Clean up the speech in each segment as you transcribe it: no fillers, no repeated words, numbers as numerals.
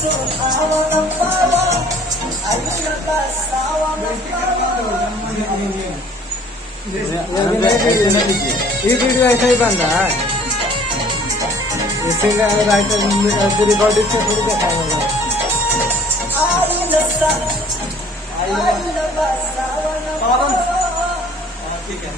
ये वीडियो ऐसा ही बन रहा है, सिंगर राइटर रिकॉर्डिंग से थोड़ी देखा होगा। ठीक है।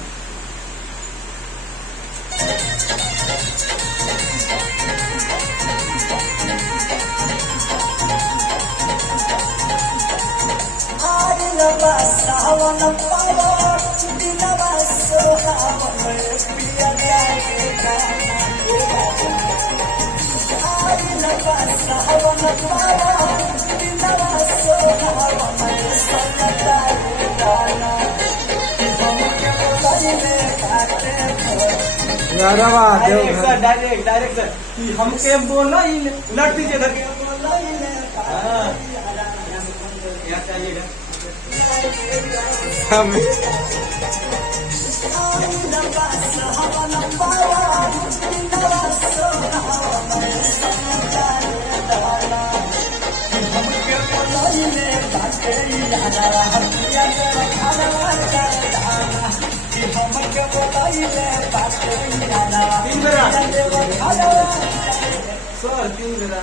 डायरेक्ट डायरेक्ट सर कि हमके बोलना ही लट दीजिए धर के। क्या चाहिएगा सर 3 जरा